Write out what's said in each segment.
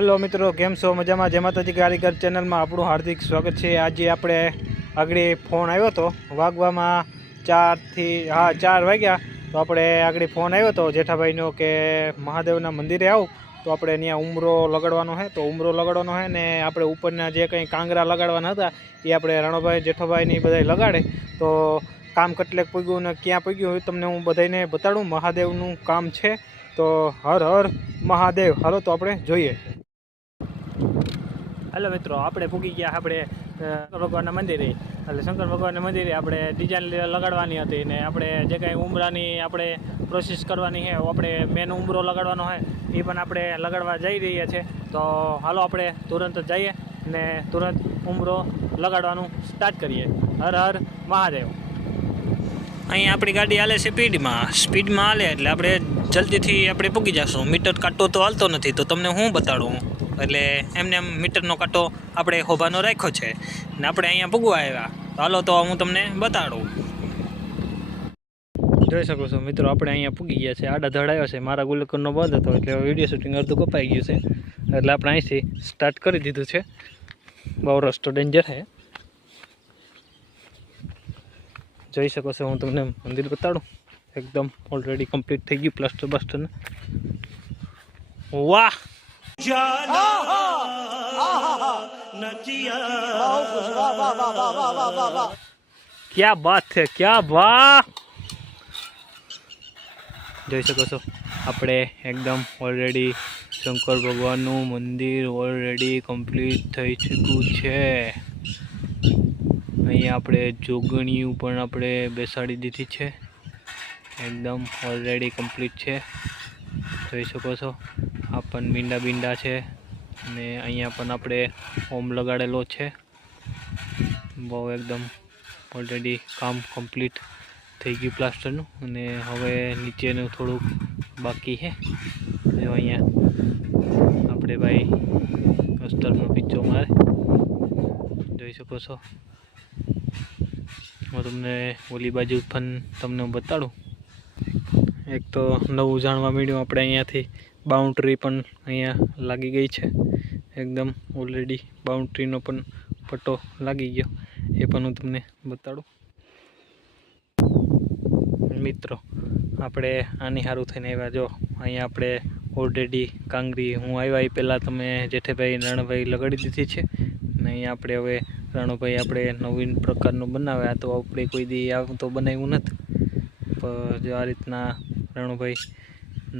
Hello મિત્રો, કેમ છો? મજામાં? જય માતાજી કારીગર ચેનલમાં આપણું હાર્દિક સ્વાગત છે। આજે આપણે આગળ ફોન આવ્યો હતો, વાગવામાં 4 વાગ્યા તો આપણે આગળ ફોન આવ્યો હતો જેઠાભાઈનો કે મહાદેવના મંદિરે આવું તો આપણે ત્યાં ઉમરો લગાડવાનો છે। તો ઉમરો લગાડવાનો છે ને આપણે ઉપરના જે કંઈ કાંગરા લગાડવાના હતા એ આપણે રણોભાઈ જેઠાભાઈની બધા લગાડે તો કામ કેટલેક પૂગ્યું ને ક્યાં પૂગ્યું હોય તમને હું બધાને બતાડું। મહાદેવનું કામ છે તો હર હર મહાદેવ। હાલો તો આપણે જોઈએ। हेलो मित्रों, આપણે પૂગી ગયા આપણે શંકર ભગવાનના મંદિરે। એટલે શંકર ભગવાનના મંદિરે આપણે ડિઝાઇન લગાડવાની હતી ને આપણે જે કંઈ ઉમરાની આપણે પ્રોસેસ કરવાની છે, આપણે મેન ઉમરો લગાડવાનો છે એ પણ આપણે લગાડવા જઈ રહ્યા છે। તો હાલો આપણે તુરંત જઈએ ને તુરંત ઉમરો લગાડવાનું સ્ટાર્ટ કરીએ। હર હર મહાદેવ। અહીં આપણી ગાડી હાલે છે સ્પીડમાં હાલે એટલે આપણે જલ્દીથી આપણે પૂગી જઈશું। મીટર કાંટો તો હાલતો નથી તો તમને હું બતાડું, એટલે એમને એમ મીટરનો કાંટો આપણે હોભાનો રાખ્યો છે ને આપણે અહીંયા પૂગવા આવ્યા। હાલો તો હું તમને બતાડું। જોઈ શકો છો મિત્રો, આપણે અહીંયા પૂગી ગયા છે। આડા ધડ આવ્યો છે, મારા ગુલકરનો બંધ હતો એટલે વિડીયો શૂટિંગ અડધું કપાઈ ગયું છે, એટલે આપણે અહીંથી સ્ટાર્ટ કરી દીધું છે। બહુ રસ્તો ડેન્જર છે, જોઈ શકો છો। હું તમને મંદિર બતાડું, એકદમ ઓલરેડી કમ્પ્લીટ થઈ ગયું પ્લાસ્ટર બાસ્ટર। વાહ, क्या बात है, क्या वाह। જોઈ શકો છો આપણે એકદમ ઓલરેડી શંકર ભગવાનનું મંદિર ઓલરેડી કમ્પ્લીટ થઈ ચૂક્યું છે। અહીંયા આપણે જોગણીયું પણ આપણે બેસાડી દીધી છે, એકદમ ઓલરેડી કમ્પ્લીટ છે। જોઈ શકો છો આ પણ મીંડા છે ને અહીંયા પણ આપણે ઓમ લગાડેલો છે। બહુ એકદમ ઓલરેડી કામ કમ્પ્લીટ થઈ ગયું પ્લાસ્ટરનું અને હવે નીચેનું થોડુંક બાકી છે। જો અહીંયા આપણે ભાઈ અસ્તરનો પીચો મારે, જોઈ શકો છો। હું તમને ઓલી બાજુ પણ તમને બતાડું। એક તો નવું જાણવા મળ્યું, આપણે અહીંયાથી બાઉન્ડ્રી પણ અહીંયા લાગી ગઈ છે, એકદમ ઓલરેડી બાઉન્ડ્રીનો પણ પટ્ટો લાગી ગયો, એ પણ હું તમને બતાડું। મિત્રો આપણે આની સારું થઈને આવ્યા। જો અહીંયા આપણે ઓલરેડી કાંગરી હું આવ્યા એ પહેલાં તમે જેઠેભાઈ રણભાઈ લગાડી દીધી છે ને અહીંયા આપણે હવે રણભાઈ આપણે નવીન પ્રકારનું બનાવ્યા, તો આપણે કોઈ દી આવું તો બનાવ્યું નથી, પણ જો આ રીતના રણભાઈ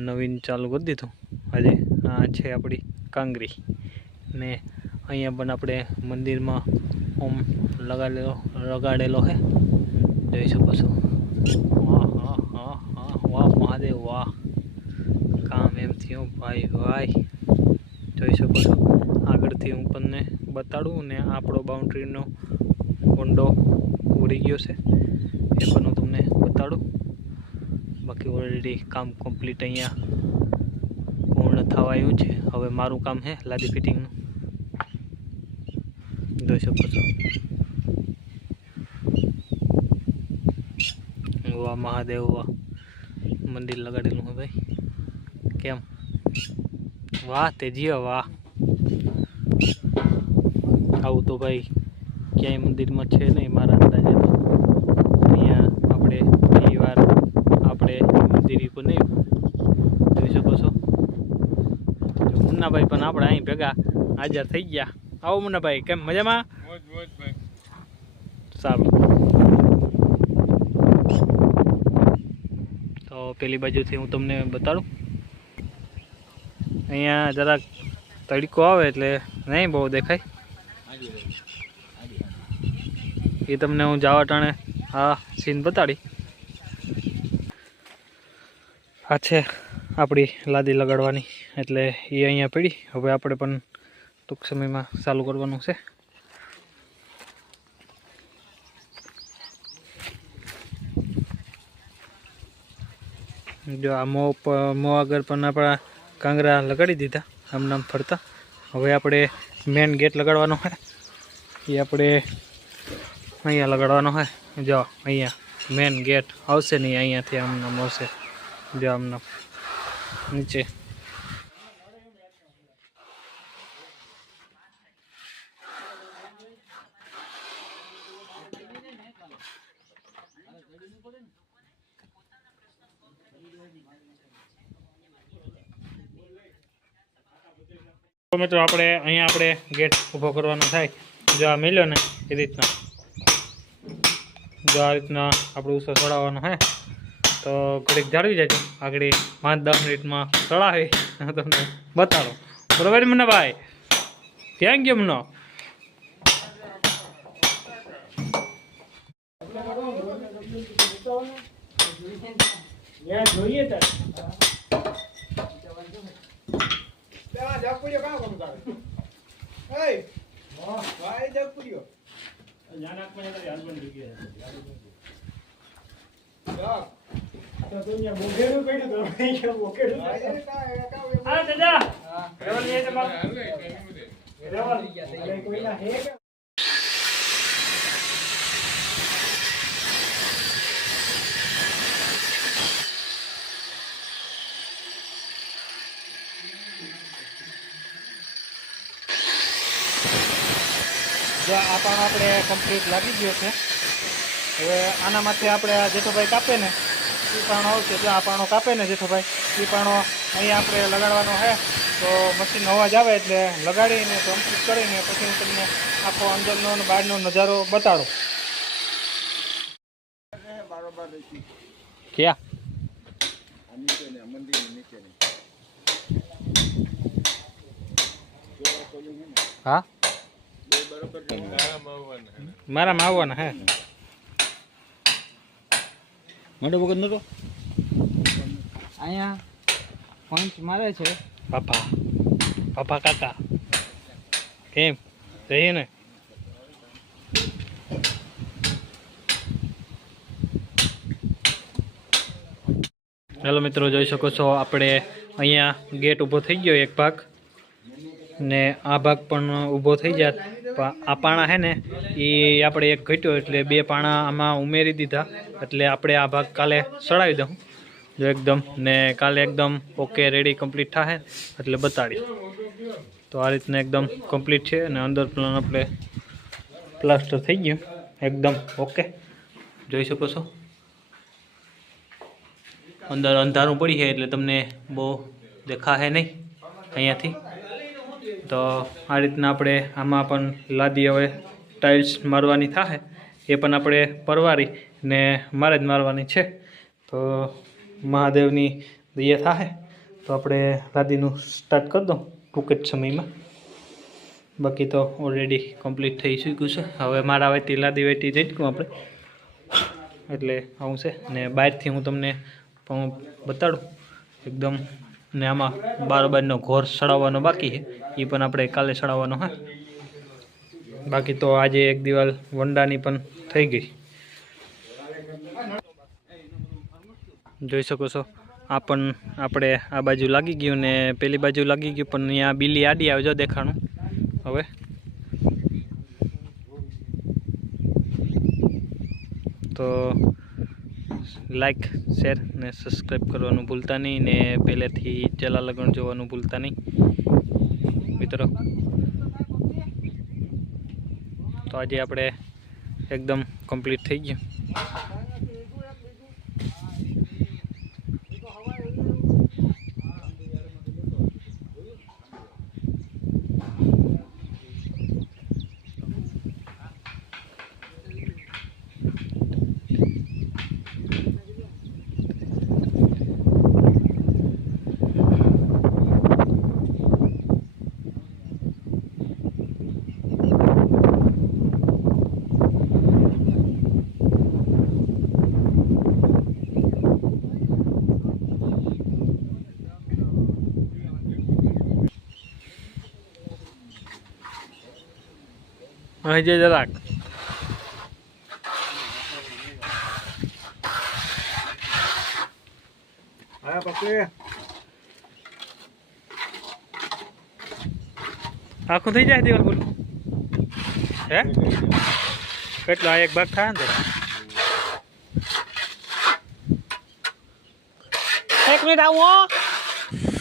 નવીન ચાલુ કરી દીધું। આજે આ છે આપણી કાંગરી ને અહીંયા પણ આપણે મંદિરમાં ઓમ લગાડેલો છે, જોઈ શકો છો। વાહ મહાદેવ વાહ, કામ એમ થયું ભાઈ। જોઈ શકો છો આગળથી હું તમને બતાડું ને આપણો બાઉન્ડ્રીનો કુંડો ઉડી ગયો છે એ પણ હું તમને બતાડું। બાકી ઓલરેડી કામ કમ્પ્લીટ અહીંયા પૂર્ણ થવા આવ્યું છે। હવે મારું કામ છે લાદી ફિટિંગનું, જોઈ શકો છો। વાહ મહાદેવ વાહ, મંદિર લગાડેલું હે ભાઈ, કેમ વાહ તેજીઓ વાહ। આવું તો ભાઈ ક્યાંય મંદિરમાં છે નહીં મારા અંદાજે, તો અહીંયા આપણે પહેલી વાર આપણે મંદિર બનાવ્યું, જોઈ શકો છો। મુન્નાભાઈ પણ આપણે અહીં ભેગા હાજર થઈ ગયા। આવો મુન્નાભાઈ, કેમ મજામાં? સારું, તો પેલી બાજુથી હું તમને બતાડું। અહીંયા જરાક તડકો આવે એટલે નહીં બહુ દેખાય, એ તમને હું જવા ટાણે આ સીન બતાડી। આ છે આપણી લાદી લગાડવાની, એટલે એ અહીંયા પડી, હવે આપણે પણ ટૂંક સમયમાં ચાલુ કરવાનું છે। જો આ મો આગળ પણ આપણા કાંગરા લગાડી દીધા આમ નામ ફરતા। હવે આપણે મેન ગેટ લગાડવાનો છે, એ આપણે અહીંયા લગાડવાનો છે। જો અહીંયા મેન ગેટ આવશે નહીં, અહીંયાથી આમ નામ આવશે, જો આમ નામ નીચે તો મિત્રો આપણે અહીંયા આપણે ગેટ ઊભો કરવાનો થાય જો આ મેલ્યો ને એ રીતના જો આ રીતના આપણે ઉસો ચડાવવાનો હે તો ઘડીક જાળવી જાય આગળ 5-10 મિનિટમાં ચડાવી તમને બતાડો બરોબર મને ભાઈ ક્યાં ગયો મનો જોઈએ જો આ પણ આપણે કમ્પ્લીટ લાગી ગયો છે હવે આના માટે આપણે આ જેઠોભાઈ કાપે ને એ પાણો આવશે જો આ પાણો કાપે ને જેઠોભાઈ એ પાણો અહીંયા આપણે લગાડવાનો છે તો મશીન અવાજ આવે એટલે લગાડીને કમ્પ્લીટ કરીને પછી હું તમને આખો અંદરનો અને બહારનો નજારો બતાડું ક્યાં હા મારામાં આવવાના હે મોટો વગર નતો અહીંયા પંચ મારે છે પાપા પાપા કાકા કેમ રહીએ ને હેલો મિત્રો જોઈ શકો છો આપણે અહીંયા ગેટ ઊભો થઈ ગયો એક ભાગ ને આ ભાગ પણ ઊભો થઈ જાત આ પાણા હે ને એ આપણે એક ઘટ્યો એટલે 2 પાણા આમાં ઉમેરી દીધા એટલે આપણે આ ભાગ કાલે સડાવી દઉં જો એકદમ ને કાલે એકદમ ઓકે રેડી કમ્પ્લીટ થાય એટલે બતાડી તો આ રીતના એકદમ કમ્પ્લીટ છે અને અંદર પણ આપણે પ્લાસ્ટર થઈ ગયું એકદમ ઓકે જોઈ શકો છો અંદર અંધારું પડી છે એટલે તમને બહુ દેખાશે નહીં અહીંયાથી તો આ રીતના આપણે આમાં પણ લાદી હવે ટાઇલ્સ મારવાની થાય એ પણ આપણે પરવારી ને મારે જ મારવાની છે તો મહાદેવની દયા થાય તો આપણે લાદીનું સ્ટાર્ટ કરી દઉં ટૂંક જ સમયમાં બાકી તો ઓલરેડી કમ્પ્લીટ થઈ ચૂક્યું છે હવે મારા વેટી લાદી વેટી જઈશું આપણે એટલે આવું છે ને બહારથી હું તમને બતાડું એકદમ ને આમાં બારોબારનો ઘોર સડાવવાનો બાકી છે એ પણ આપણે કાલે સડાવવાનો હા બાકી તો આજે એક દિવાલ વંડાની પણ થઈ ગઈ જોઈ શકો છો આ પણ આપણે આ બાજુ લાગી ગયું ને પેલી બાજુ લાગી ગયું પણ અહીંયા બીલી આડી આવજો દેખાણું હવે તો લાઈક શેર ને સબસ્ક્રાઈબ કરવાનું ભૂલતા નહીં ને પહેલેથી ચેલા લગન જોવાનું ભૂલતા નહીં મિત્રો તો આજે આપણે એકદમ કમ્પ્લીટ થઈ ગયું હજે જરાક હા પકડે આખું થઈ જાય દિવાલ બોલ હે કેટલા એક ભાગ થાય ને એક મિનિટ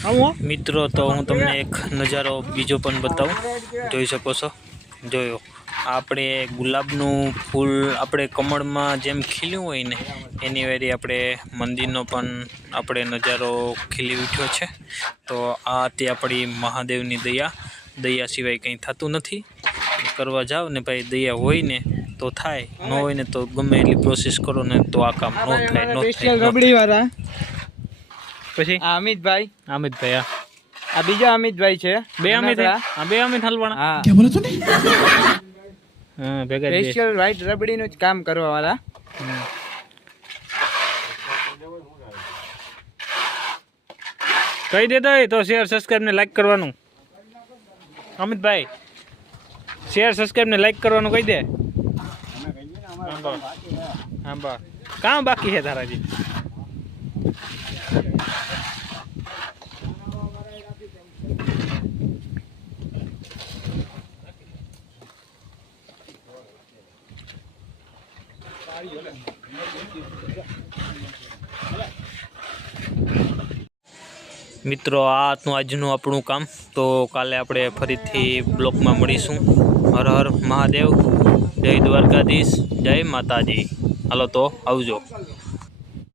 આવો મિત્રો તો હું તમને એક નજારો બીજો પણ બતાવું જોઈ શકો છો જોયો આપણે ગુલાબનું ફૂલ આપણે કમળમાં જેમ ખીલ્યું હોય ને એની વેરી આપણે મંદિરનો પણ આપણે નજારો ખીલી ઉઠ્યો છે તો આ તે આપણી મહાદેવની દયા દયા સિવાય કંઈ થતું નથી. કરવા જાઓ ને ભાઈ દયા હોય ને તો થાય, ન હોય ને તો ગમે એટલી પ્રોસેસ કરો ને તો આ કામ ન થાય. રબડી વાળા પછી અમિતભાઈ અમિતભાઈ આ બીજા અમિતભાઈ છે. બે અમિત બે અમિત હલવાણા. હા ભેગા સ્પેશિયલ વ્હાઈટ રબડીનું જ કામ કરવા વાળા. કહી દેતો હોય તો શેર સબસ્ક્રાઈબ ને લાઈક કરવાનું. અમિતભાઈ શેર સબસ્ક્રાઈબ ને લાઈક કરવાનું કહી દે. હા બા કામ બાકી છે તારાજી? મિત્રો આ હતું આજનું આપણું કામ. તો કાલે આપણે ફરીથી બ્લોકમાં મળીશું. હર હર મહાદેવ, જય દ્વારકાધીશ, જય માતાજી. હાલો તો આવજો.